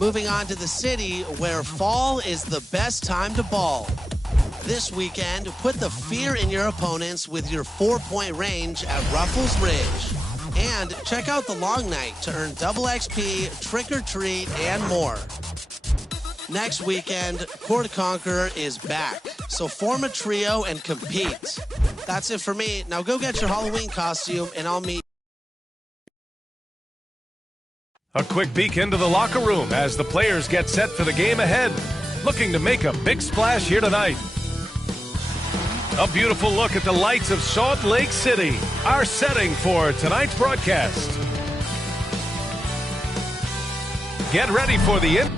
Moving on to the city where fall is the best time to ball. This weekend, put the fear in your opponents with your 4-point range at Ruffles Ridge. And check out the long night to earn double XP, trick or treat, and more. Next weekend, Court Conqueror is back. So form a trio and compete. That's it for me. Now go get your Halloween costume and I'll meet. A quick peek into the locker room as the players get set for the game ahead. Looking to make a big splash here tonight. A beautiful look at the lights of Salt Lake City, our setting for tonight's broadcast. Get ready for the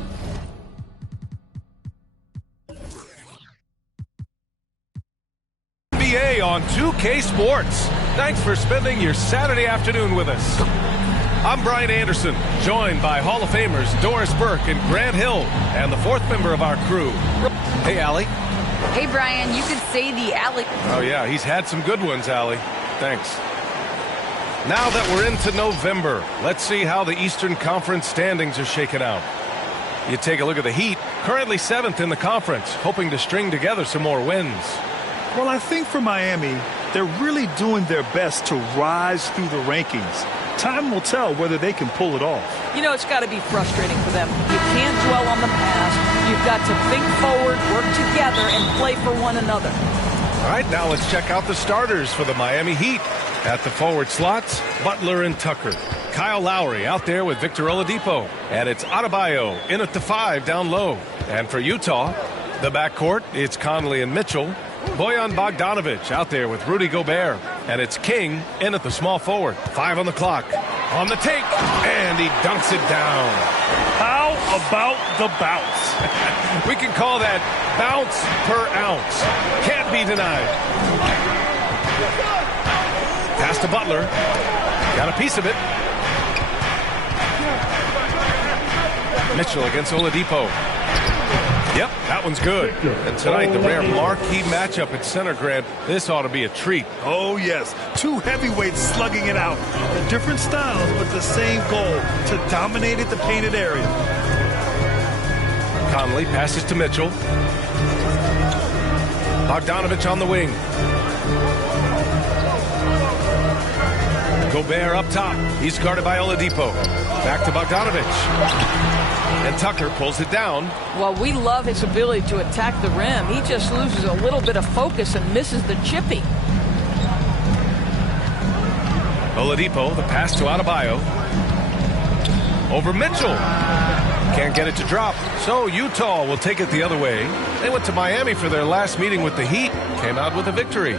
NBA on 2K Sports. Thanks for spending your Saturday afternoon with us. I'm Brian Anderson, joined by Hall of Famers Doris Burke and Grant Hill, and the fourth member of our crew. Hey, Allie. Hey, Brian, you could say the Allie. Oh, yeah, he's had some good ones, Allie. Thanks. Now that we're into November, let's see how the Eastern Conference standings are shaking out. You take a look at the Heat, currently 7th in the conference, hoping to string together some more wins. Well, I think for Miami, they're really doing their best to rise through the rankings. Time will tell whether they can pull it off. You know, it's got to be frustrating for them. You can't dwell on the past. You've got to think forward, work together, and play for one another. All right, now let's check out the starters for the Miami Heat. At the forward slots, Butler and Tucker. Kyle Lowry out there with Victor Oladipo. And it's Adebayo in at the 5 down low. And for Utah, the backcourt, it's Conley and Mitchell. Bojan Bogdanovic out there with Rudy Gobert. And it's King in at the small forward. 5 on the clock. On the take. And he dunks it down. How about the bounce? We can call that bounce per ounce. Can't be denied. Pass to Butler. Got a piece of it. Mitchell against Oladipo. Yep, that one's good. And tonight, the rare marquee matchup at center, Grant. This ought to be a treat. Oh, yes. Two heavyweights slugging it out. Different styles, but the same goal, to dominate at the painted area. Conley passes to Mitchell. Bogdanovic on the wing. Gobert up top. He's guarded by Oladipo. Back to Bogdanovic. And Tucker pulls it down. Well, we love his ability to attack the rim. He just loses a little bit of focus and misses the chippy. Oladipo, the pass to Adebayo. Over Mitchell. Can't get it to drop. So Utah will take it the other way. They went to Miami for their last meeting with the Heat. Came out with a victory.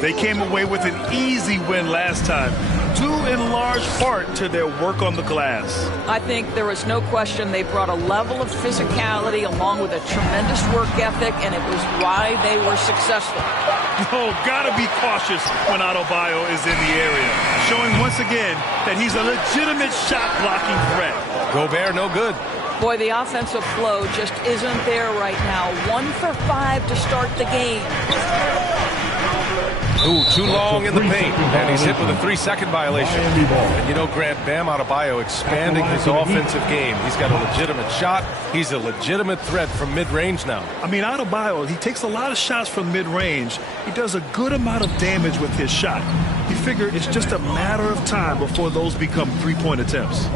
They came away with an easy win last time, due in large part to their work on the glass. I think there was no question they brought a level of physicality along with a tremendous work ethic, and it was why they were successful. Oh, gotta be cautious when Adebayo is in the area, showing once again that he's a legitimate shot-blocking threat. Gobert no good. Boy, the offensive flow just isn't there right now. 1 for 5 to start the game. Ooh, too long in the paint, and he's hit with a 3-second violation. And you know, Grant, Bam Adebayo expanding his offensive game. He's got a legitimate shot. He's a legitimate threat from mid-range now. I mean, Adebayo, he takes a lot of shots from mid-range. He does a good amount of damage with his shot. You figure it's just a matter of time before those become three-point attempts.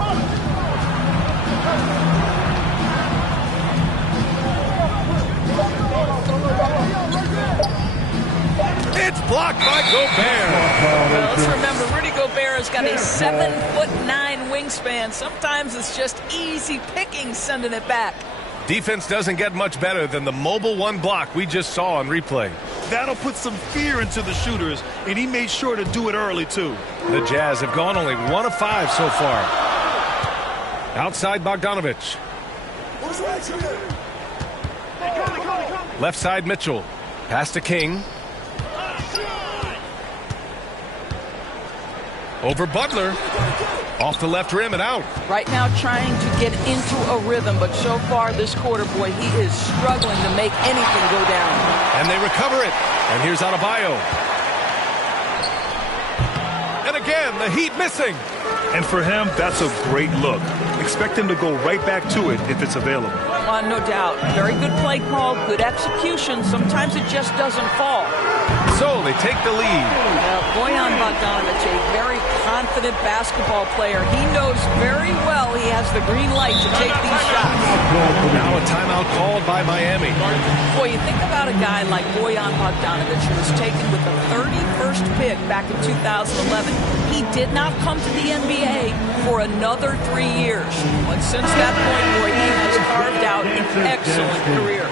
It's blocked by Gobert. Well, let's remember, Rudy Gobert has got a 7'9" wingspan. Sometimes it's just easy picking sending it back. Defense doesn't get much better than the mobile one block we just saw on replay. That'll put some fear into the shooters, and he made sure to do it early, too. The Jazz have gone only 1 of 5 so far. Outside Bogdanovic. Left side Mitchell. Pass to King. Over Butler. Off the left rim and out. Right now trying to get into a rhythm, but so far this quarter, boy, he is struggling to make anything go down. And they recover it. And here's Adebayo. And again, the Heat missing. And for him, that's a great look. Expect him to go right back to it if it's available. No doubt. Very good play call, good execution. Sometimes it just doesn't fall. So they take the lead. Bojan Bogdanovic, a very confident basketball player. He knows very well he has the green light to take these shots. Now a timeout called by Miami. Boy, you think about a guy like Bojan Bogdanovic, who was taken with the 31st pick back in 2011. He did not come to the NBA for another 3 years. But since that point, boy, he has carved out an excellent career.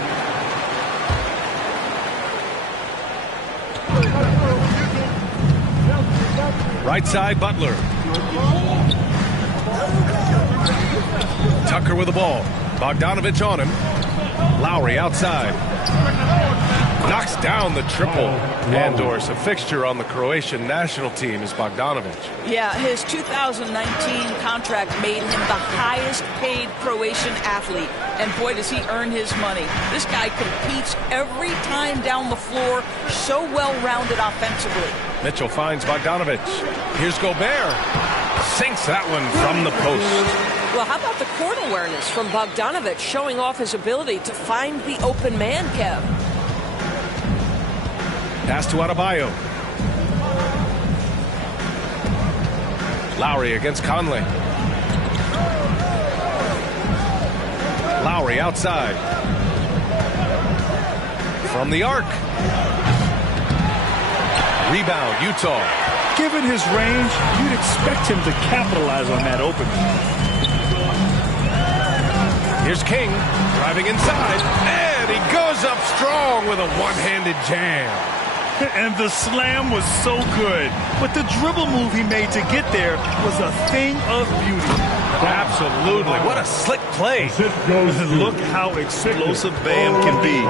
Right side, Butler. Tucker with the ball. Bogdanovic on him. Lowry outside. Knocks down the triple. Andors, a fixture on the Croatian national team, is Bogdanovic. Yeah, his 2019 contract made him the highest paid Croatian athlete. And boy, does he earn his money. This guy competes every time down the floor, so well-rounded offensively. Mitchell finds Bogdanovic. Here's Gobert. Sinks that one from the post. Well, how about the court awareness from Bogdanovic, showing off his ability to find the open man, Kev? Pass to Adebayo. Lowry against Conley. Lowry outside. From the arc. Rebound, Utah. Given his range, you'd expect him to capitalize on that opening. Here's King driving inside, and he goes up strong with a one-handed jam. And the slam was so good, but the dribble move he made to get there was a thing of beauty. Absolutely. What a slick play. Look how explosive Bam can be.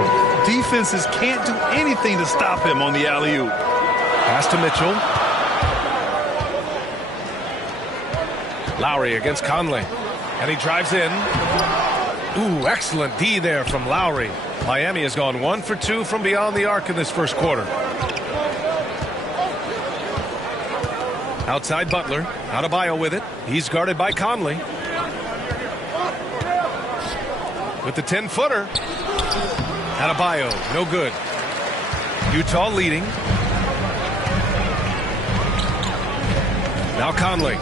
Defenses can't do anything to stop him on the alley-oop. Pass to Mitchell. Lowry against Conley. And he drives in. Ooh, excellent D there from Lowry. Miami has gone 1 for 2 from beyond the arc in this first quarter. Outside Butler. Adebayo with it. He's guarded by Conley. With the 10-footer. Adebayo, no good. Utah leading. Now Conley.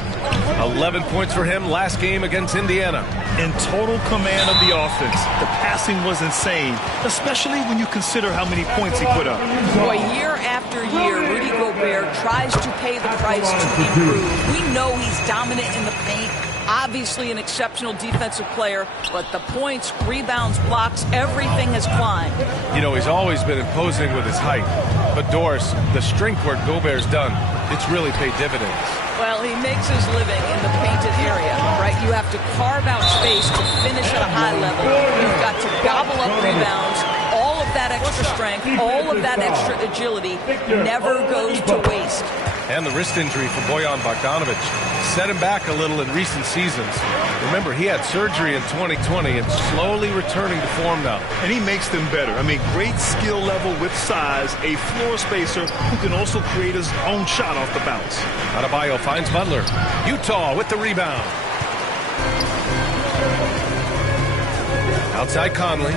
11 points for him last game against Indiana. In total command of the offense. The passing was insane, especially when you consider how many points he put up. Boy, year after year, Rudy Gobert tries to pay the price to improve. We know he's dominant in the paint, obviously an exceptional defensive player, but the points, rebounds, blocks, everything has climbed. You know, he's always been imposing with his height. But Doris, the strength work Gobert's done, it's really paid dividends. Well, he makes his living in the painted area, right? You have to carve out space to finish at a high level. You've got to gobble up rebounds. All of that extra strength, all of that extra agility never goes to waste. And the wrist injury for Bojan Bogdanovic set him back a little in recent seasons. Remember, he had surgery in 2020 and slowly returning to form now. And he makes them better. I mean, great skill level with size, a floor spacer who can also create his own shot off the bounce. Adebayo finds Butler. Utah with the rebound. Outside Conley.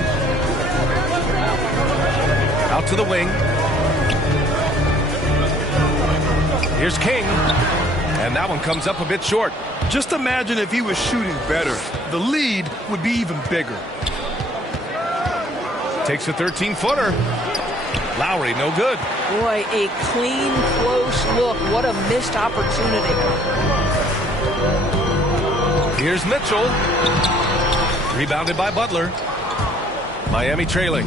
Out to the wing. Here's King. And that one comes up a bit short. Just imagine if he was shooting better. The lead would be even bigger. Takes a 13-footer. Lowry, no good. Boy, a clean, close look. What a missed opportunity. Here's Mitchell. Rebounded by Butler. Miami trailing.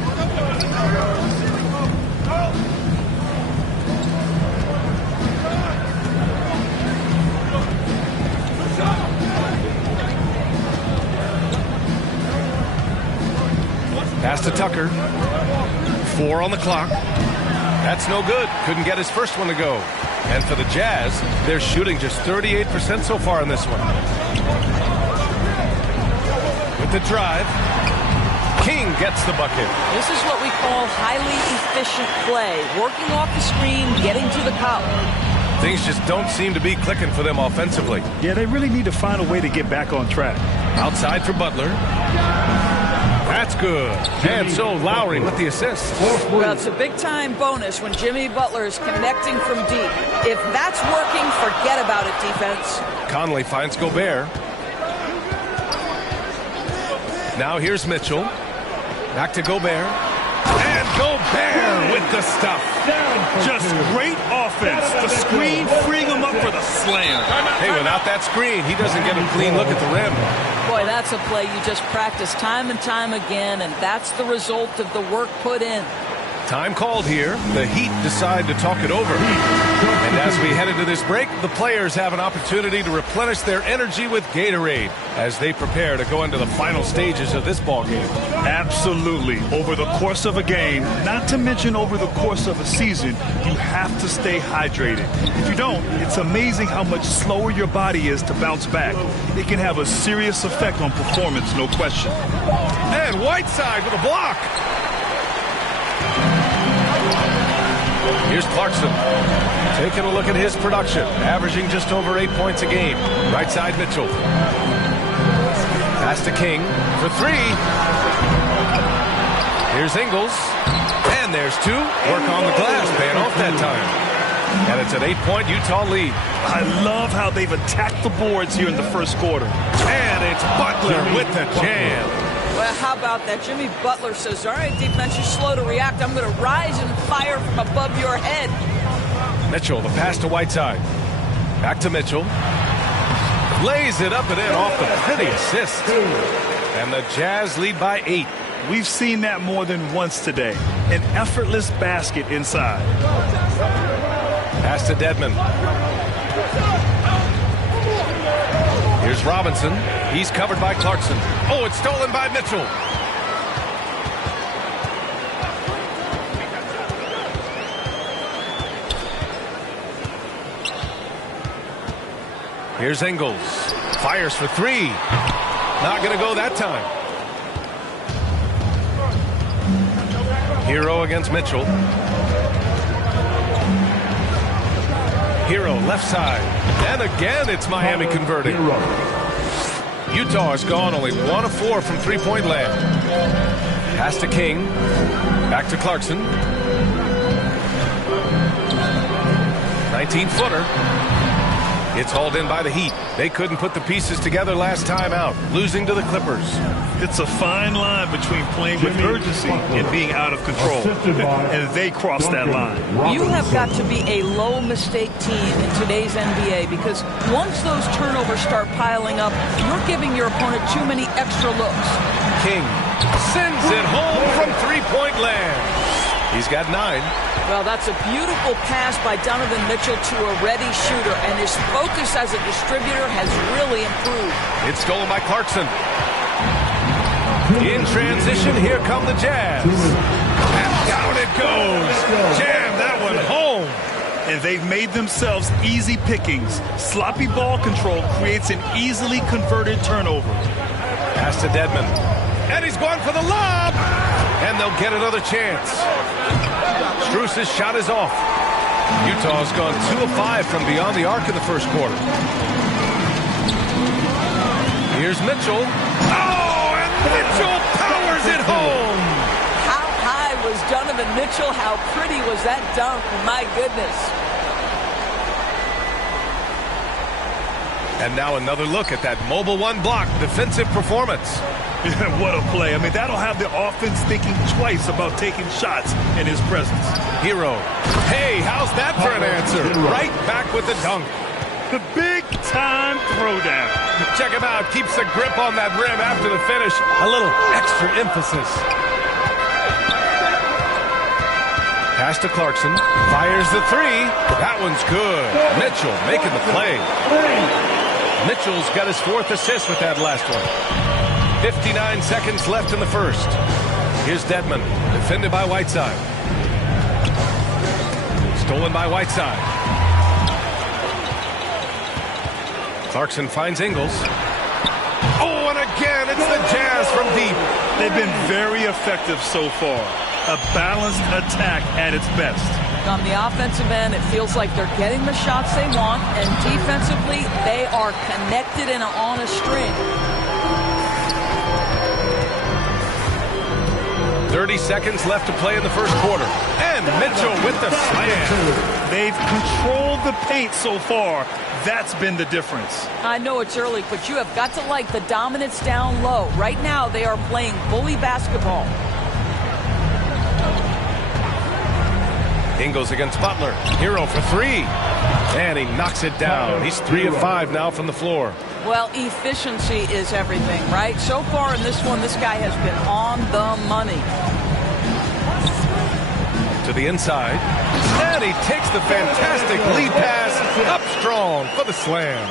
Pass to Tucker. 4 on the clock. That's no good. Couldn't get his first one to go. And for the Jazz, they're shooting just 38% so far in this one. With the drive, King gets the bucket. This is what we call highly efficient play. Working off the screen, getting to the cup. Things just don't seem to be clicking for them offensively. Yeah, they really need to find a way to get back on track. Outside for Butler. That's good. And so Lowry with the assist. Well, it's a big-time bonus when Jimmy Butler is connecting from deep. If that's working, forget about it, defense. Conley finds Gobert. Now here's Mitchell. Back to Gobert. And Gobert with the stuff. Just great offense. The screen freeing him up for the slam. Hey, without that screen, he doesn't get a clean look at the rim. Boy, that's a play you just practice time and time again, and that's the result of the work put in. Time called here. The Heat decide to talk it over. And as we head into this break, the players have an opportunity to replenish their energy with Gatorade as they prepare to go into the final stages of this ballgame. Absolutely. Over the course of a game, not to mention over the course of a season, you have to stay hydrated. If you don't, it's amazing how much slower your body is to bounce back. It can have a serious effect on performance, no question. And Whiteside with a block. Here's Clarkson taking a look at his production, averaging just over 8 points a game. Right side Mitchell. Pass to King for three. Here's Ingles. And there's two. Work on the glass, paying off that time. And it's an 8-point Utah lead. I love how they've attacked the boards here in the first quarter. And it's Butler with the jam. Well, how about that? Jimmy Butler says, all right, defense, you're slow to react. I'm going to rise and fire from above your head. Mitchell, the pass to Whiteside. Back to Mitchell. Lays it up and in off the pretty assist. And the Jazz lead by 8. We've seen that more than once today. An effortless basket inside. Pass to Dedmon. Here's Robinson. He's covered by Clarkson. Oh, it's stolen by Mitchell. Here's Ingles. Fires for three. Not going to go that time. Hero against Mitchell. Hero left side. And again, it's Miami converting. Utah has gone only 1 of 4 from three-point land. Pass to King. Back to Clarkson. 19-footer. It's hauled in by the Heat. They couldn't put the pieces together last time out, losing to the Clippers. It's a fine line between playing with urgency and being out of control. And they crossed that line. You have got to be a low-mistake team in today's NBA because once those turnovers start piling up, you're giving your opponent too many extra looks. King sends it home from three-point land. He's got 9. Well, that's a beautiful pass by Donovan Mitchell to a ready shooter, and his focus as a distributor has really improved. It's stolen by Clarkson. In transition, here come the Jazz. And down it goes. Jam that one home. And they've made themselves easy pickings. Sloppy ball control creates an easily converted turnover. Pass to Dedmon. And he's going for the lob. And they'll get another chance. Strus's shot is off. Utah's gone 2 of 5 from beyond the arc in the first quarter. Here's Mitchell. Oh, and Mitchell powers it home. How high was Donovan Mitchell? How pretty was that dunk? My goodness. And now another look at that mobile one block defensive performance. What a play. I mean, that'll have the offense thinking twice about taking shots in his presence. Hero. Hey, how's that for an answer? Right back with the dunk. The big-time throwdown. Check him out. Keeps the grip on that rim after the finish. A little extra emphasis. Pass to Clarkson. Fires the three. That one's good. Mitchell making the play. Mitchell's got his 4th assist with that last one. 59 seconds left in the first. Here's Dedmon, defended by Whiteside. Stolen by Whiteside. Clarkson finds Ingles. Oh, and again, it's the Jazz from deep. They've been very effective so far. A balanced attack at its best. On the offensive end, it feels like they're getting the shots they want, and defensively, they are connected and on a string. 30 seconds left to play in the first quarter. And Mitchell with the slam. They've controlled the paint so far. That's been the difference. I know it's early, but you have got to like the dominance down low. Right now, they are playing bully basketball. Ingles against Butler. Hero for three. And he knocks it down. He's 3 of 5 now from the floor. Well, efficiency is everything, right? So far in this one, this guy has been on the money. To the inside. And he takes the fantastic lead pass up strong for the slam.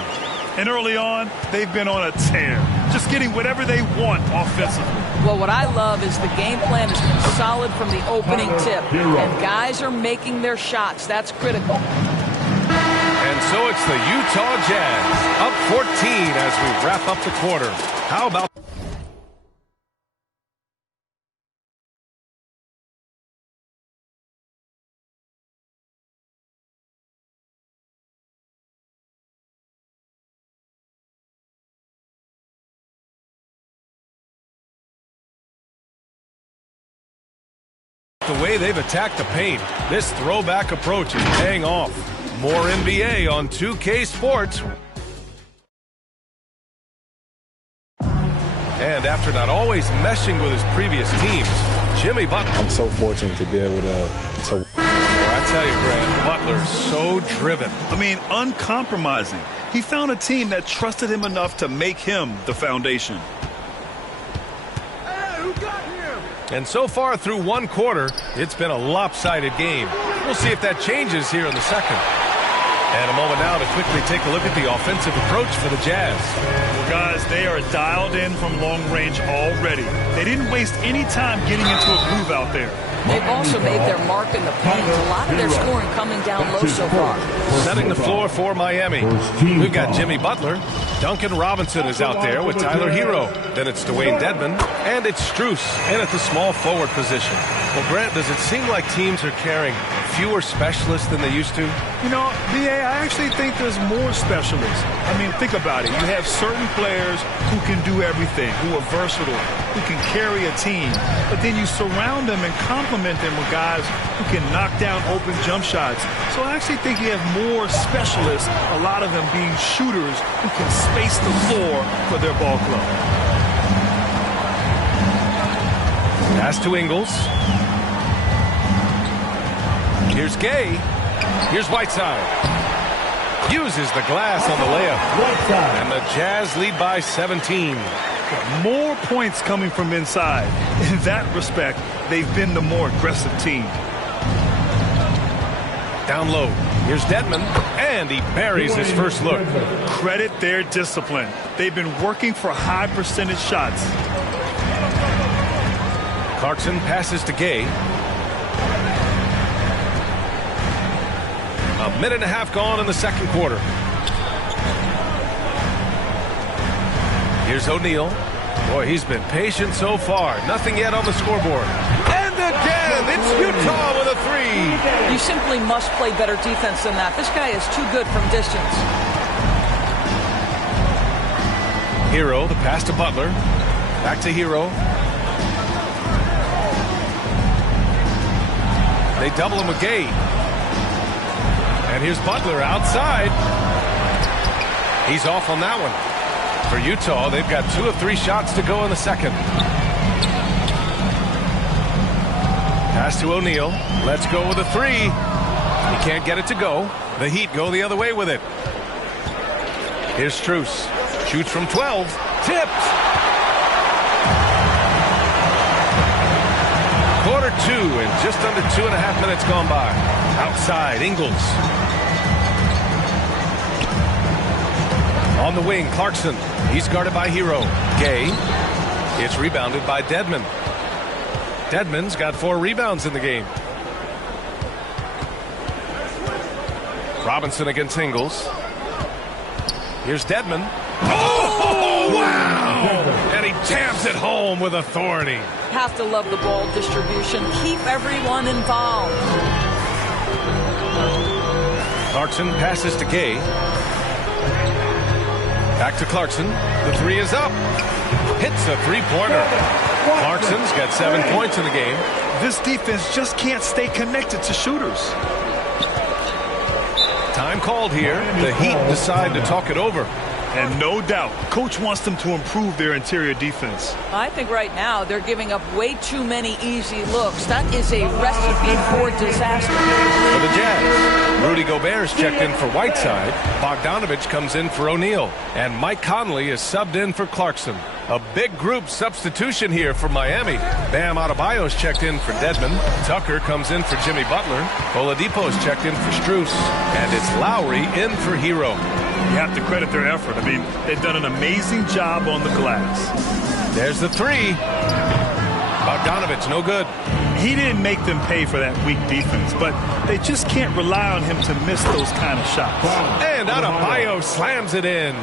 And early on, they've been on a tear. Just getting whatever they want offensively. Well, what I love is the game plan has been solid from the opening tip. And guys are making their shots. That's critical. And so it's the Utah Jazz up 14 as we wrap up the quarter. How about... the way they've attacked the paint, this throwback approach is paying off. More NBA on 2K Sports. And after not always meshing with his previous teams, Jimmy Butler. I'm so fortunate to be able to I tell you, Grant, Butler's so driven. I mean, uncompromising. He found a team that trusted him enough to make him the foundation. And so far through one quarter, it's been a lopsided game. We'll see if that changes here in the second. And a moment now to quickly take a look at the offensive approach for the Jazz. Well, guys, they are dialed in from long range already. They didn't waste any time getting into a groove out there. They've also made their mark in the paint. A lot of their scoring coming down low so far. Setting the floor for Miami. We've got Jimmy Butler. Duncan Robinson is out there with Tyler Hero. Then it's Dwayne Dedmon. And it's Strus in at the small forward position. Well, Grant, does it seem like teams are carrying fewer specialists than they used to? You know, B.A., I actually think there's more specialists. I mean, think about it. You have certain players who can do everything, who are versatile, who can carry a team. But then you surround them and complement them with guys who can knock down open jump shots. So I actually think you have more specialists, a lot of them being shooters who can space the floor for their ball club. Pass to Ingles. Here's Gay. Here's Whiteside. Uses the glass on the layup. And the Jazz lead by 17. More points coming from inside. In that respect, they've been the more aggressive team. Down low. Here's Dedmon. And he buries his first look. Credit their discipline. They've been working for high percentage shots. Clarkson passes to Gay. A minute and a half gone in the second quarter. Here's O'Neal. Boy, he's been patient so far. Nothing yet on the scoreboard. And again, it's Utah with a three. You simply must play better defense than that. This guy is too good from distance. Hero, the pass to Butler. Back to Hero. They double him with Gay. And here's Butler outside. He's off on that one. For Utah, they've got 2 of 3 shots to go in the second. Pass to O'Neal. Let's go with a three. He can't get it to go. The Heat go the other way with it. Here's Strus. Shoots from 12. Tipped. Quarter 2 and just under 2.5 minutes gone by. Outside, Ingles. On the wing, Clarkson. He's guarded by Hero. Gay. It's rebounded by Dedmon. Dedmon's got 4 rebounds in the game. Robinson against Ingles. Here's Dedmon. Oh, wow! And he jams it home with authority. Have to love the ball distribution. Keep everyone involved. Clarkson passes to Gay. Back to Clarkson. The three is up. Hits a three-pointer. Clarkson's got 7 points in the game. This defense just can't stay connected to shooters. Time called here. The Heat decide to talk it over. And no doubt, coach wants them to improve their interior defense. I think right now they're giving up way too many easy looks. That is a recipe for disaster. For the Jazz, Rudy Gobert's checked in for Whiteside. Bogdanovich comes in for O'Neal. And Mike Conley is subbed in for Clarkson. A big group substitution here for Miami. Bam Adebayo's checked in for Dedmon. Tucker comes in for Jimmy Butler. Oladipo's checked in for Strus. And it's Lowry in for Hero. You have to credit their effort. I mean, they've done an amazing job on the glass. There's the three. Bogdanovich, no good. He didn't make them pay for that weak defense, but they just can't rely on him to miss those kind of shots. And Adebayo slams it in.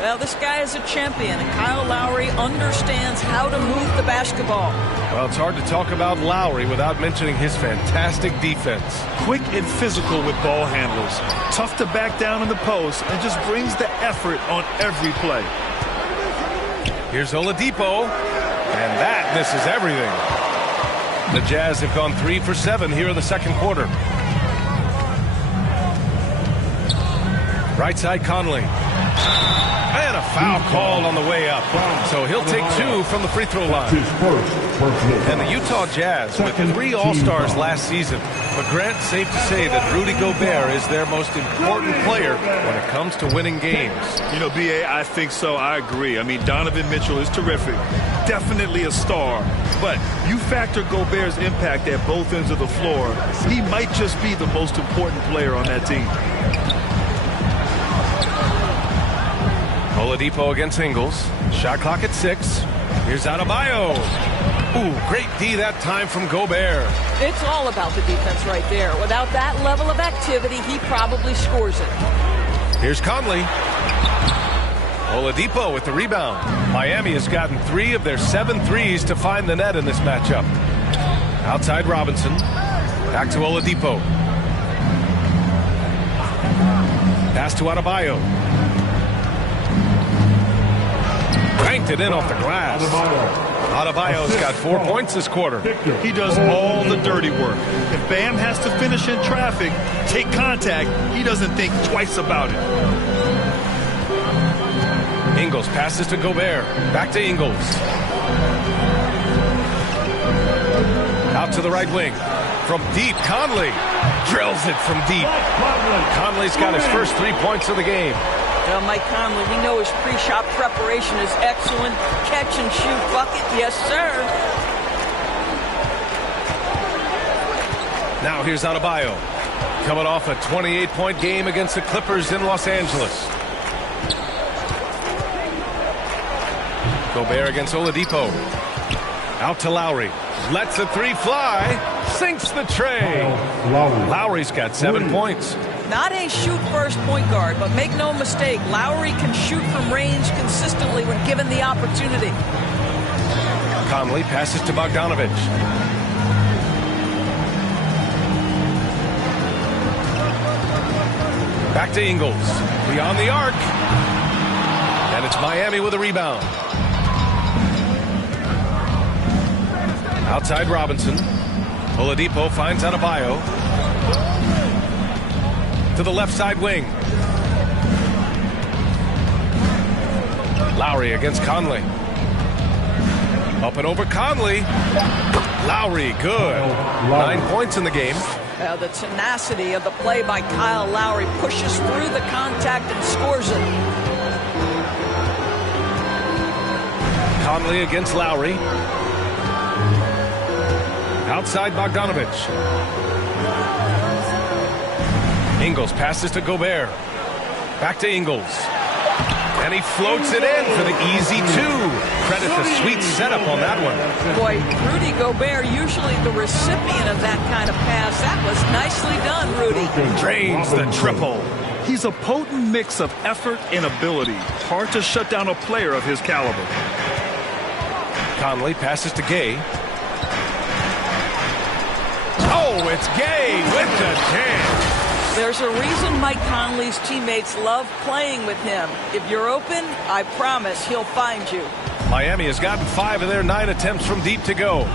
Well, this guy is a champion, and Kyle Lowry understands how to move the basketball. Well, it's hard to talk about Lowry without mentioning his fantastic defense. Quick and physical with ball handlers. Tough to back down in the post and just brings the effort on every play. Here's Oladipo, and that misses everything. The Jazz have gone 3 for 7 here in the second quarter. Right side Conley. And a foul called on the way up. So he'll take 2 from the free throw line. And the Utah Jazz with 3 All-Stars last season. But Grant, safe to say that Rudy Gobert is their most important player when it comes to winning games. You know, B.A., I think so. I agree. I mean, Donovan Mitchell is terrific. Definitely a star. But you factor Gobert's impact at both ends of the floor, he might just be the most important player on that team. Oladipo against Ingles. Shot clock at 6. Here's Adebayo. Ooh, great D that time from Gobert. It's all about the defense right there. Without that level of activity, he probably scores it. Here's Conley. Oladipo with the rebound. Miami has gotten 3 of their 7 threes to find the net in this matchup. Outside Robinson. Back to Oladipo. Pass to Adebayo. Cranked it in off the glass. Adebayo's got 4 points this quarter. He does all the dirty work. If Bam has to finish in traffic, take contact, he doesn't think twice about it. Ingles passes to Gobert. Back to Ingles. Out to the right wing. From deep, Conley drills it from deep. Conley's got his first 3 points of the game. Well, Mike Conley, we know his pre-shot preparation is excellent. Catch and shoot bucket, yes, sir. Now here's Adebayo. Coming off a 28-point game against the Clippers in Los Angeles. Gobert against Oladipo. Out to Lowry. Lets the 3 fly. Sinks the tray. Lowry's got 7 points. Not a shoot-first point guard, but make no mistake, Lowry can shoot from range consistently when given the opportunity. Conley passes to Bogdanovich. Back to Ingles. Beyond the arc. And it's Miami with a rebound. Outside Robinson. Oladipo finds Adebayo. To the left side wing. Lowry against Conley. Up and over Conley. Lowry, good. 9 points in the game. The tenacity of the play by Kyle Lowry pushes through the contact and scores it. Conley against Lowry. Outside Bogdanovich. Ingles passes to Gobert. Back to Ingles. And he floats it in for the easy 2. Credit the sweet setup on that one. Boy, Rudy Gobert, usually the recipient of that kind of pass. That was nicely done, Rudy. Drains the triple. He's a potent mix of effort and ability. Hard to shut down a player of his caliber. Conley passes to Gay. Oh, it's Gay with the jam. There's a reason Mike Conley's teammates love playing with him. If you're open, I promise he'll find you. Miami has gotten 5 of their 9 attempts from deep to go.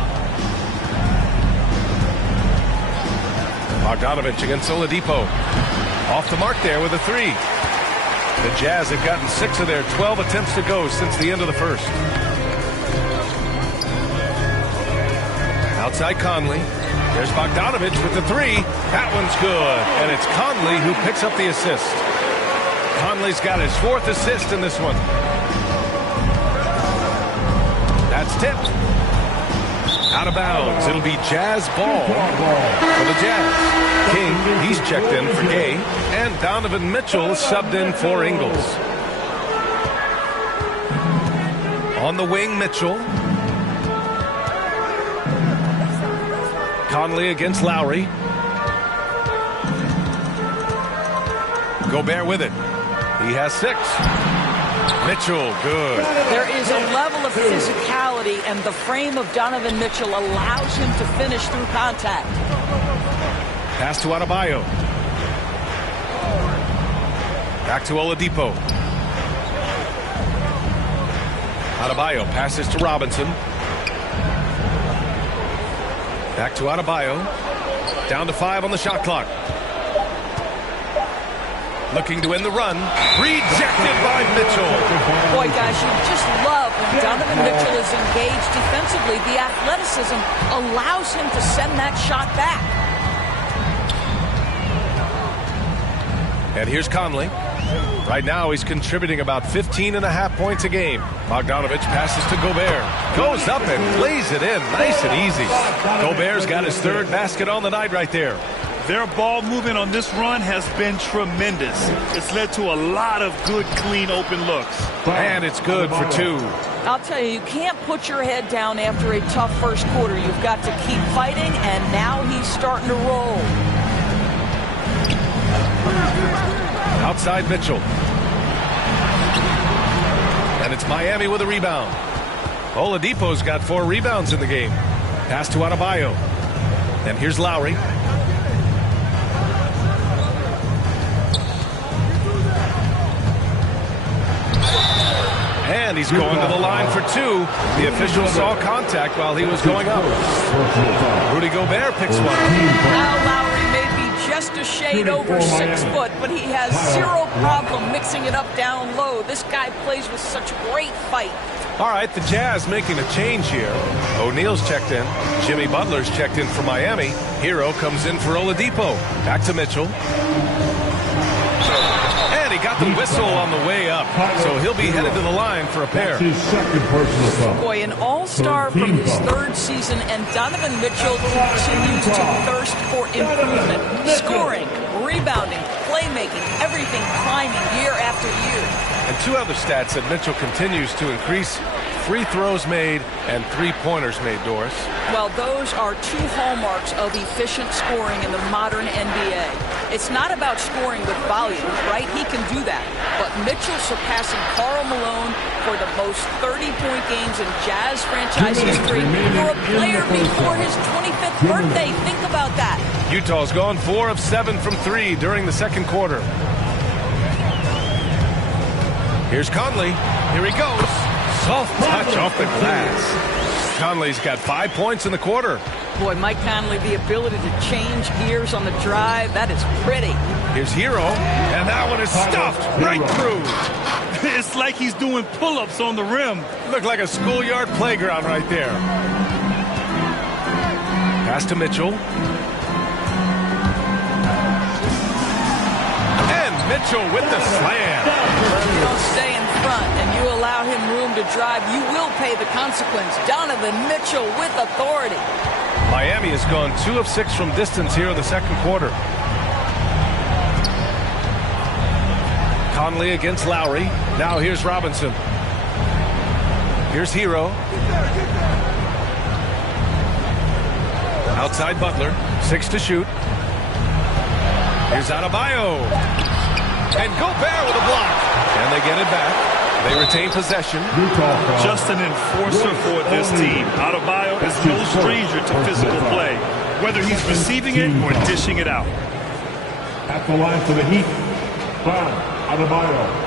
Bogdanovich against Oladipo. Off the mark there with a 3. The Jazz have gotten 6 of their 12 attempts to go since the end of the first. Outside Conley. There's Bogdanovich with the 3. That one's good. And it's Conley who picks up the assist. Conley's got his 4th assist in this one. That's tipped. Out of bounds. It'll be Jazz ball for the Jazz. King, he's checked in for Gay. And Donovan Mitchell subbed in for Ingles. On the wing, Mitchell. Conley against Lowry. Gobert with it. He has 6. Mitchell, good. There is a level of physicality, and the frame of Donovan Mitchell allows him to finish through contact. Pass to Adebayo. Back to Oladipo. Adebayo passes to Robinson. Back to Adebayo. Down to 5 on the shot clock. Looking to win the run. Rejected by Mitchell. Boy, guys, you just love when Donovan Mitchell is engaged defensively. The athleticism allows him to send that shot back. And here's Conley. Right now, he's contributing about 15.5 points a game. Bogdanovich passes to Gobert. Goes up and lays it in. Nice and easy. Gobert's got his 3rd basket on the night right there. Their ball movement on this run has been tremendous. It's led to a lot of good, clean, open looks. And it's good for 2. I'll tell you, you can't put your head down after a tough first quarter. You've got to keep fighting, and now he's starting to roll. Outside Mitchell. And it's Miami with a rebound. Oladipo's got 4 rebounds in the game. Pass to Adebayo. And here's Lowry. And he's going to the line for 2. The official saw contact while he was going up. Rudy Gobert picks one. Now Lowry may be just a shade over 6 foot, but he has 0 problem mixing it up down low. This guy plays with such great fight. All right, the Jazz making a change here. O'Neal's checked in. Jimmy Butler's checked in for Miami. Hero comes in for Oladipo. Back to Mitchell. And he got the whistle on the way up, so he'll be headed to the line for a pair. Boy, an all-star from his 3rd season, and Donovan Mitchell continues to thirst for improvement. Scoring, rebounding, playmaking, everything climbing year after year. And 2 other stats that Mitchell continues to increase: free throws made and 3-pointers made, Doris. Well, those are 2 hallmarks of efficient scoring in the modern NBA. It's not about scoring with volume, right? He can do that. But Mitchell surpassing Karl Malone for the most 30-point games in Jazz franchise history for a player before his 25th birthday. Think about that. Utah's gone 4 of 7 from 3 during the second quarter. Here's Conley. Here he goes. Soft touch off the glass. Conley's got 5 points in the quarter. Boy, Mike Conley, the ability to change gears on the drive, that is pretty. Here's Hero, and that one is stuffed right through. It's like he's doing pull-ups on the rim. Looked like a schoolyard playground right there. Pass to Mitchell. And Mitchell with the slam. If you don't stay in front and you allow him room to drive, you will pay the consequence. Donovan Mitchell with authority. Miami has gone 2 of 6 from distance here in the second quarter. Conley against Lowry. Now here's Robinson. Here's Hero. Outside Butler. 6 to shoot. Here's Adebayo. And Gobert with a block. And they get it back. They retain possession. Just an enforcer for this team. Adebayo is no stranger to physical play. whether he's receiving it or dishing it out. At the line for the Heat, Adebayo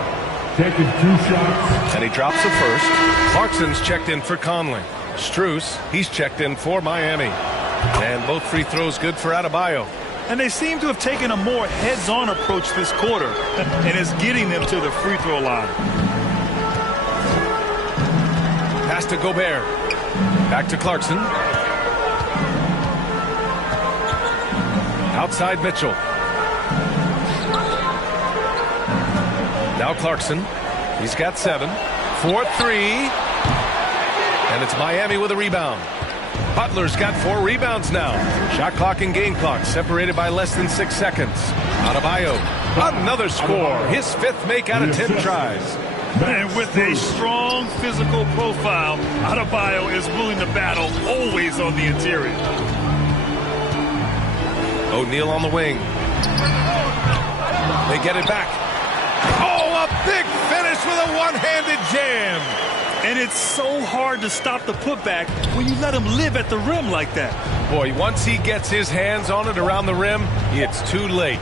taking 2 shots. And he drops the first. Clarkson's checked in for Conley. Strus, he's checked in for Miami. And both free throws good for Adebayo. And they seem to have taken a more heads-on approach this quarter, and it's getting them to the free throw line. Pass to Gobert. Back to Clarkson. Outside Mitchell. Now Clarkson. He's got 7. 4-3. And it's Miami with a rebound. Butler's got 4 rebounds now. Shot clock and game clock separated by less than 6 seconds. Adebayo, another score. His 5th make out of 10 tries. And with a strong physical profile, Adebayo is willing to battle, always on the interior. O'Neal on the wing. They get it back. Oh, a big finish with a one-handed jam. And it's so hard to stop the putback when you let him live at the rim like that. Boy, once he gets his hands on it around the rim, it's too late.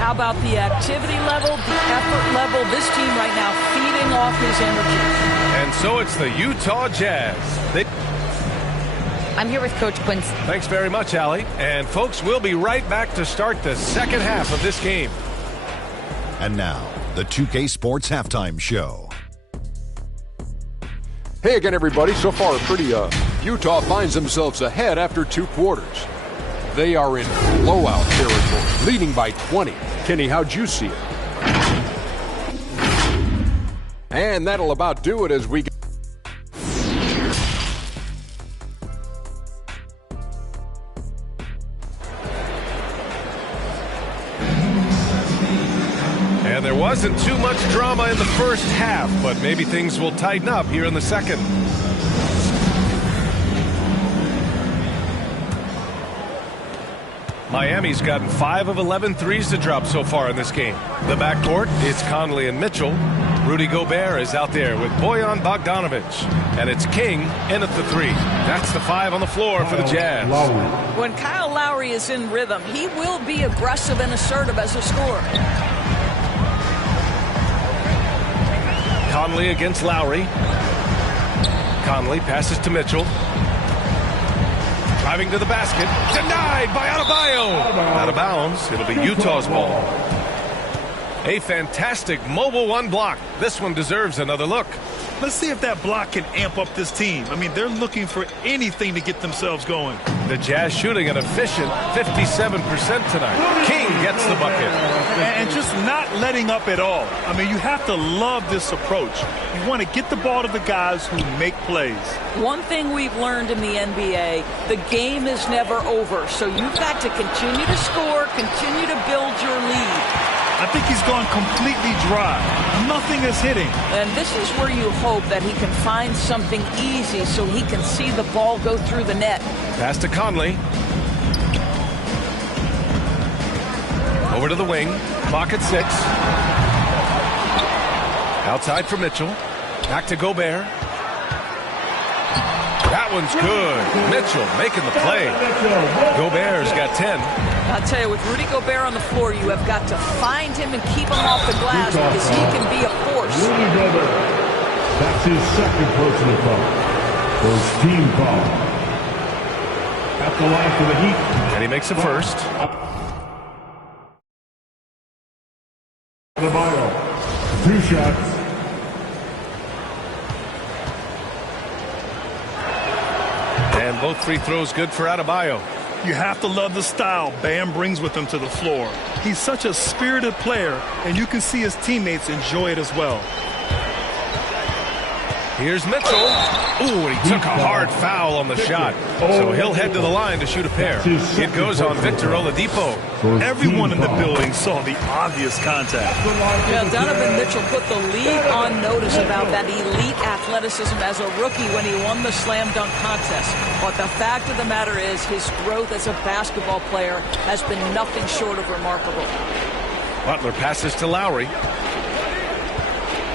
How about the activity level, the effort level? This team right now feeding off his energy. And so it's the Utah Jazz. I'm here with Coach Quincy. Thanks very much, Allie. And folks, we'll be right back to start the second half of this game. And now, the 2K Sports Halftime Show. Hey again, everybody. So far, Utah finds themselves ahead after 2 quarters. They are in blowout territory, leading by 20. Kenny, how'd you see it? And that'll about do it as we get. And there wasn't too much drama in the first half, but maybe things will tighten up here in the second. Miami's gotten 5 of 11 threes to drop so far in this game. The backcourt, it's Conley and Mitchell. Rudy Gobert is out there with Bojan Bogdanovic. And it's King in at the 3. That's the 5 on the floor for the Jazz. When Kyle Lowry is in rhythm, he will be aggressive and assertive as a scorer. Conley against Lowry. Conley passes to Mitchell. Driving to the basket. Denied by Adebayo. Out of bounds. It'll be Utah's ball. A fantastic mobile 1 block. This one deserves another look. Let's see if that block can amp up this team. I mean, they're looking for anything to get themselves going. The Jazz shooting an efficient 57% tonight. King gets the bucket. And just not letting up at all. I mean, you have to love this approach. You want to get the ball to the guys who make plays. One thing we've learned in the NBA, the game is never over. So you've got to continue to score, continue to build your lead. I think he's gone completely dry. Nothing is hitting. And this is where you hope that he can find something easy so he can see the ball go through the net. Pass to Conley. Over to the wing. Clock at 6. Outside for Mitchell. Back to Gobert. That one's good. Mitchell making the play. Gobert's got 10. I'll tell you, with Rudy Gobert on the floor, you have got to find him and keep him off the glass because he can be a force. Rudy Gobert. That's his second personal foul. First team foul. At the line for the Heat. And he makes the first. Adebayo. 2 shots. And both free throws good for Adebayo. You have to love the style Bam brings with him to the floor. He's such a spirited player, and you can see his teammates enjoy it as well. Here's Mitchell. Ooh, and he took a hard foul on the shot. So he'll head to the line to shoot a pair. It goes on Victor Oladipo. Everyone in the building saw the obvious contact. Yeah, Donovan Mitchell put the league on notice about that elite athleticism as a rookie when he won the slam dunk contest. But the fact of the matter is his growth as a basketball player has been nothing short of remarkable. Butler passes to Lowry.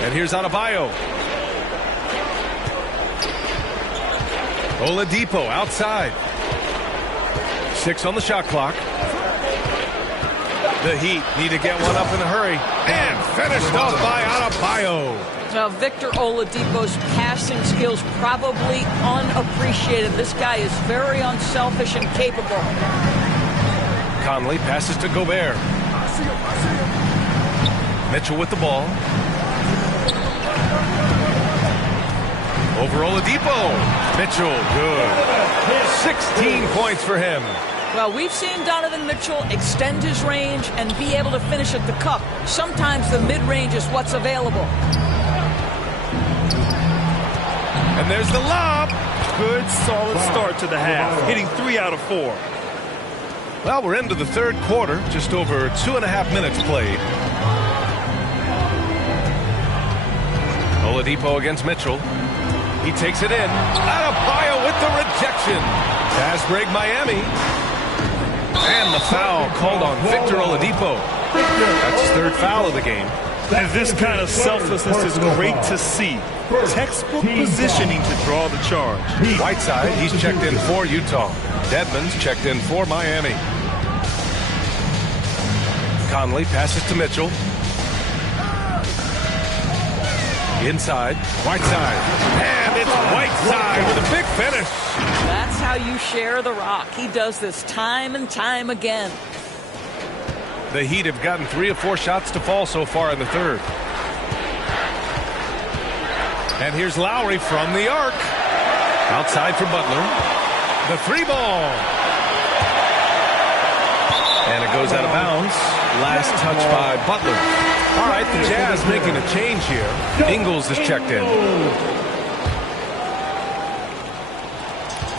And here's Adebayo. Oladipo outside. 6 on the shot clock. The Heat need to get one up in a hurry. And finished off by Adebayo. Now, Victor Oladipo's passing skills probably unappreciated. This guy is very unselfish and capable. Conley passes to Gobert. Mitchell with the ball. Over Oladipo. Mitchell, good. 16 points for him. Well, we've seen Donovan Mitchell extend his range and be able to finish at the cup. Sometimes the mid-range is what's available. And there's the lob. Good, solid start to the half, hitting 3 out of 4. Well, we're into the third quarter, just over 2.5 minutes played. Oladipo against Mitchell. He takes it in. Adebayo with the rejection. Fast break Miami. And the foul called on Victor Oladipo. That's his third foul of the game. And this kind of selflessness is great to see. Textbook positioning to draw the charge. Whiteside, he's checked in for Utah. Dedmon's checked in for Miami. Conley passes to Mitchell. Inside, Whiteside. And it's Whiteside with a big finish. That's how you share the rock. He does this time and time again. The Heat have gotten 3 of 4 shots to fall so far in the third. And here's Lowry from the arc. Outside for Butler. The 3 ball. And it goes out of bounds. Last touch by Butler. All right, the Jazz making a change here. Ingles is checked in.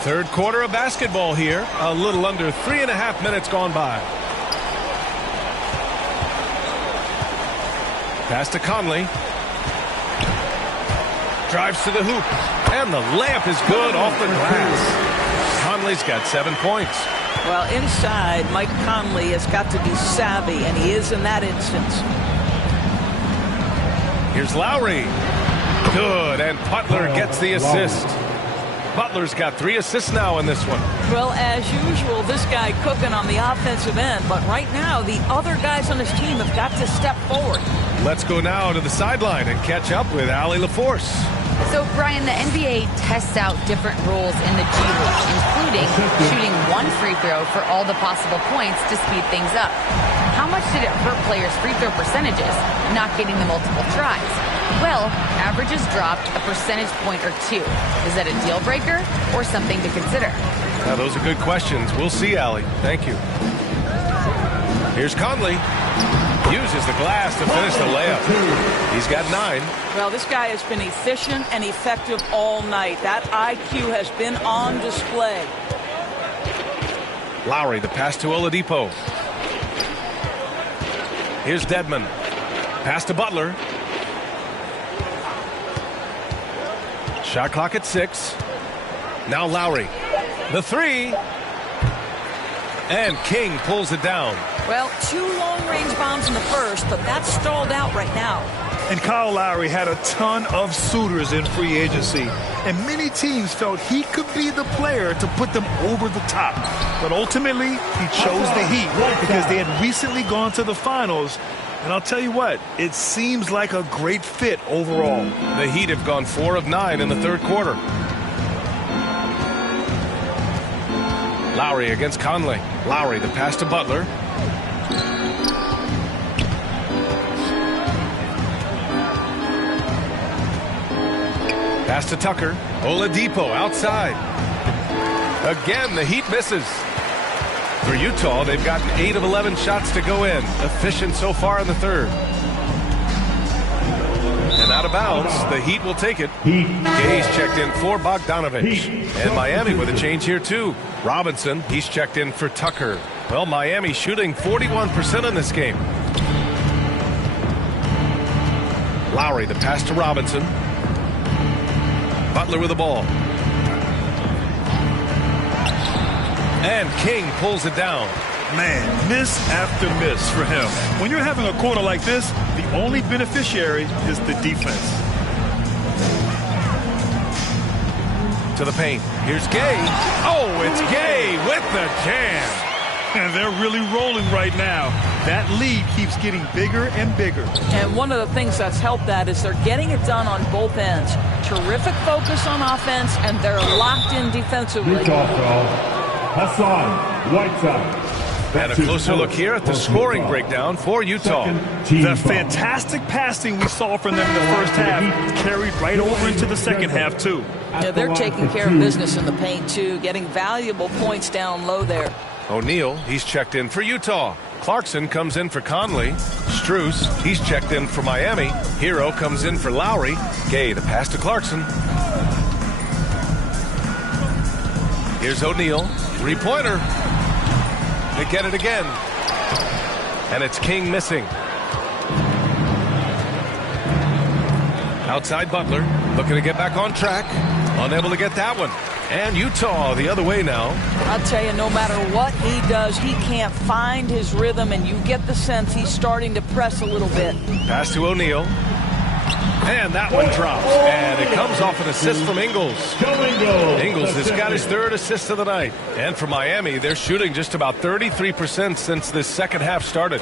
Third quarter of basketball here. A little under 3.5 minutes gone by. Pass to Conley. Drives to the hoop. And the layup is good off the glass. Conley's got 7 points. Well, inside, Mike Conley has got to be savvy, and he is in that instance. Here's Lowry. Good, and Butler gets the assist. Butler's got 3 assists now in this one. Well, as usual, this guy cooking on the offensive end, but right now, the other guys on his team have got to step forward. Let's go now to the sideline and catch up with Allie LaForce. So, Brian, the NBA tests out different rules in the G League, including shooting 1 free throw for all the possible points to speed things up. How much did it hurt players' free throw percentages, not getting the multiple tries? Well, averages dropped a percentage point or 2. Is that a deal breaker or something to consider? Now, those are good questions. We'll see, Allie. Thank you. Here's Conley. Uses the glass to finish the layup. He's got 9. Well, this guy has been efficient and effective all night. That IQ has been on display. Lowry, the pass to Oladipo. Here's Dedmon. Pass to Butler. Shot clock at 6. Now Lowry. The 3. And King pulls it down. Well, 2 long-range bombs in the first, but that's stalled out right now. And Kyle Lowry had a ton of suitors in free agency, and many teams felt he could be the player to put them over the top. But ultimately, he chose the Heat because they had recently gone to the finals. And I'll tell you what, it seems like a great fit overall. The Heat have gone 4 of 9 in the third quarter. Lowry against Conley. Lowry, the pass to Butler. Pass to Tucker. Oladipo outside. Again, the Heat misses. For Utah, they've gotten 8 of 11 shots to go in. Efficient so far in the third. And out of bounds, the Heat will take it. Gay's checked in for Bogdanovich. And Miami with a change here too. Robinson, he's checked in for Tucker. Well, Miami shooting 41% in this game. Lowry, the pass to Robinson. Butler with the ball. And King pulls it down. Man, miss after miss for him. When you're having a quarter like this, the only beneficiary is the defense. To the paint. Here's Gay. Oh, it's Gay with the jam. And they're really rolling right now. That lead keeps getting bigger and bigger. And one of the things that's helped that is they're getting it done on both ends. Terrific focus on offense, and they're locked in defensively. Utah foul. Hassan Whiteside. And a closer look here at the scoring breakdown for Utah. The fantastic passing we saw from them in the first half carried right over into the second half, too. Yeah, they're taking care of business in the paint, too, getting valuable points down low there. O'Neal, he's checked in for Utah. Clarkson comes in for Conley. Strus, he's checked in for Miami. Hero comes in for Lowry. Gay, the pass to Clarkson. Here's O'Neal. Three-pointer. They get it again. And it's King missing. Outside Butler, looking to get back on track. Unable to get that one. And Utah the other way now. I'll tell you, no matter what he does, he can't find his rhythm, and you get the sense he's starting to press a little bit. Pass to O'Neal. And that one drops. And it comes off an assist from Ingles. Ingles has got his third assist of the night. And for Miami, they're shooting just about 33% since this second half started.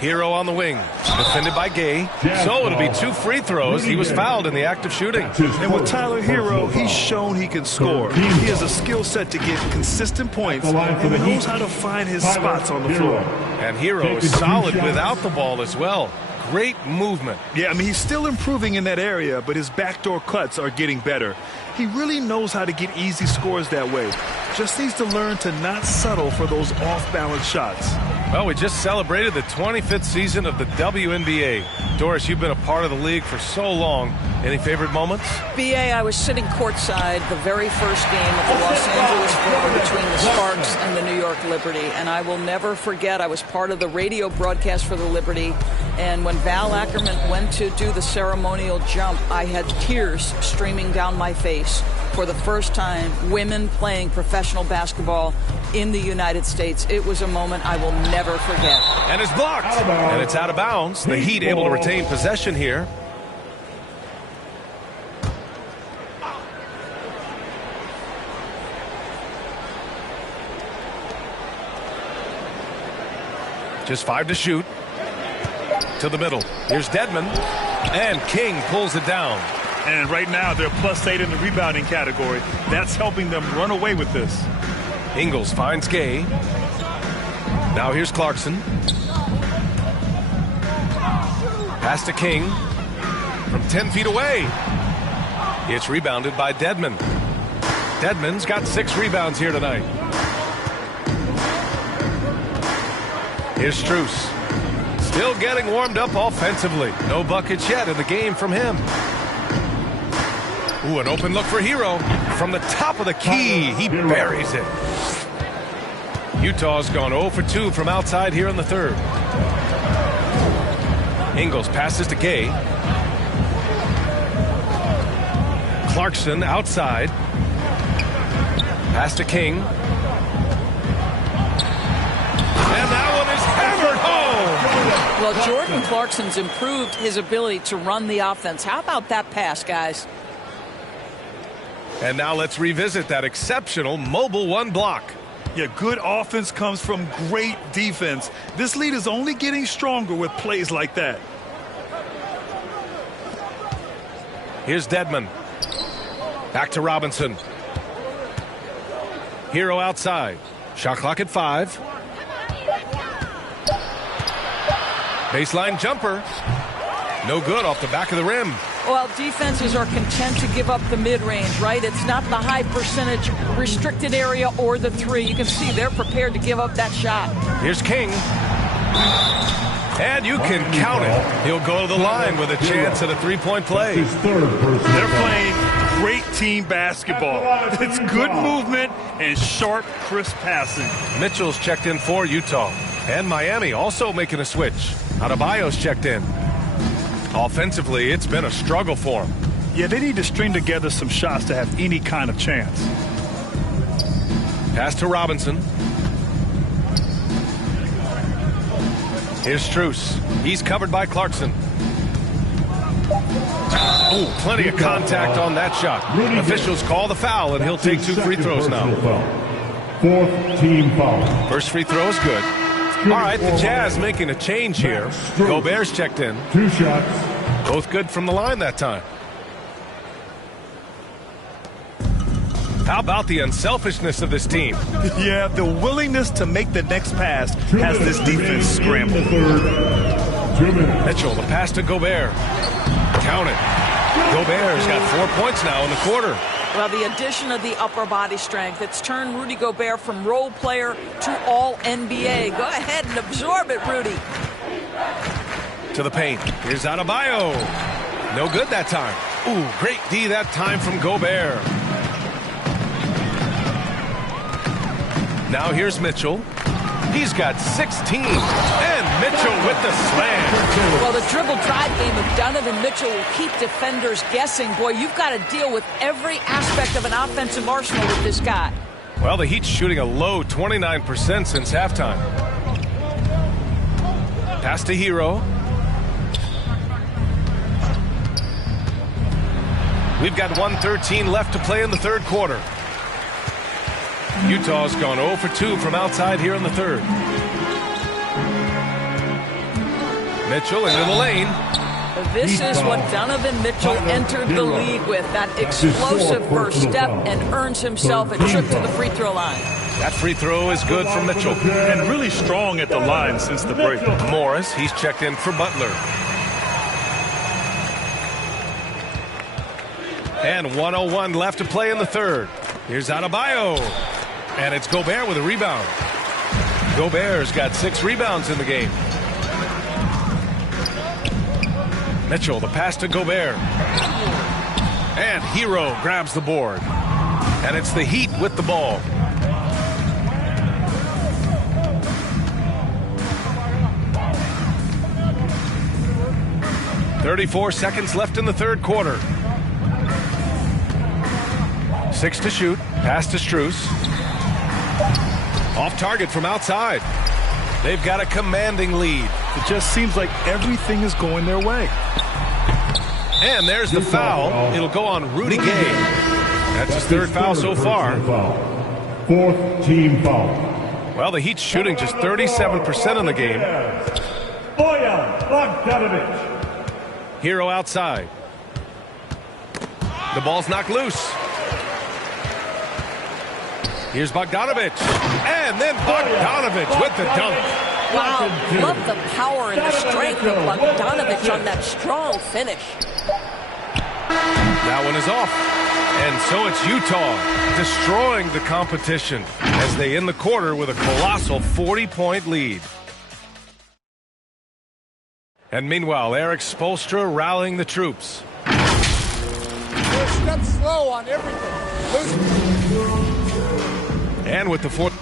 Hero on the wing, defended by Gay. So it'll be 2 free throws. He was fouled in the act of shooting. And with Tyler Hero, he's shown he can score. He has a skill set to get consistent points and knows how to find his spots on the floor. And Hero is solid without the ball as well. Great movement. Yeah, I mean, he's still improving in that area, but his backdoor cuts are getting better. He really knows how to get easy scores that way. Just needs to learn to not settle for those off-balance shots. Well, we just celebrated the 25th season of the WNBA. Doris, you've been a part of the league for so long. Any favorite moments? BA, I was sitting courtside the very first game of the Los Angeles Four between the Sparks and the New York Liberty. And I will never forget, I was part of the radio broadcast for the Liberty. And when Val Ackerman went to do the ceremonial jump, I had tears streaming down my face. For the first time, women playing professional basketball in the United States. It was a moment I will never forget. And it's blocked. And it's out of bounds. The Heat able to retain possession here. Just 5 to shoot. To the middle. Here's Dedmon. And King pulls it down. And right now, they're +8 in the rebounding category. That's helping them run away with this. Ingles finds Gay. Now here's Clarkson. Pass to King. From 10 feet away. It's rebounded by Dedmon. Dedmon's got 6 rebounds here tonight. Here's Strus. Still getting warmed up offensively. No buckets yet in the game from him. Ooh, an open look for Hero. From the top of the key, he buries it. Utah's gone 0 for 2 from outside here in the third. Ingles passes to Gay. Clarkson outside. Pass to King. And that one is hammered home. Well, Jordan Clarkson's improved his ability to run the offense. How about that pass, guys? And now let's revisit that exceptional mobile 1 block. Yeah, good offense comes from great defense. This lead is only getting stronger with plays like that. Here's Dedmon. Back to Robinson. Hero outside. Shot clock at 5. Baseline jumper. No good off the back of the rim. Well, defenses are content to give up the mid-range, right? It's not the high percentage restricted area or the 3. You can see they're prepared to give up that shot. Here's King. And you can count it. He'll go to the line with a chance at a 3-point play. They're playing great team basketball. It's good movement and sharp, crisp passing. Mitchell's checked in for Utah. And Miami also making a switch. Adebayo's checked in. Offensively, it's been a struggle for them. Yeah, they need to string together some shots to have any kind of chance. Pass to Robinson. Here's Strus. He's covered by Clarkson. Oh, plenty of contact on that shot. Officials call the foul, and he'll take 2 free throws now. 4th team foul. First free throw is good. All right, the Jazz making a change here. Gobert's checked in. 2 shots. Both good from the line that time. How about the unselfishness of this team? Yeah, the willingness to make the next pass has this defense scrambled. Mitchell, the pass to Gobert. Count it. Gobert's got 4 points now in the quarter. Well, the addition of the upper body strength, it's turned Rudy Gobert from role player to all-NBA. Go ahead and absorb it, Rudy. To the paint. Here's Adebayo. No good that time. Ooh, great D that time from Gobert. Now here's Mitchell. He's got 16. And Mitchell with the slam. Well, the dribble drive game of Donovan Mitchell will keep defenders guessing. Boy, you've got to deal with every aspect of an offensive arsenal with this guy. Well, the Heat's shooting a low 29% since halftime. Pass to Hero. We've got 1:13 left to play in the third quarter. Utah's gone 0 for 2 from outside here in the third. Mitchell into the lane. This is what Donovan Mitchell entered the league with, that explosive first step, and earns himself a trip to the free throw line. That free throw is good from Mitchell. And really strong at the line since the break. Morris, he's checked in for Butler. And 1:01 left to play in the third. Here's Adebayo. And it's Gobert with a rebound. Gobert's got 6 rebounds in the game. Mitchell, the pass to Gobert. And Hero grabs the board. And it's the Heat with the ball. .34 seconds left in the third quarter. 6 to shoot. Pass to Strus. Off target from outside. They've got a commanding lead. It just seems like everything is going their way. And there's the foul. It'll go on Rudy Gay. That's his third foul so far. 4th team foul. Well, the Heat's shooting just 37% in the game. Bojan Bogdanovic. Hero outside. The ball's knocked loose. Here's Bogdanovic. And then Bogdanovic with the dunk. Wow, love the power and the strength of Bogdanovic on that strong finish. That one is off. And so it's Utah destroying the competition as they end the quarter with a colossal 40-point lead. And meanwhile, Eric Spoelstra rallying the troops. Step slow on everything. And with the fourth.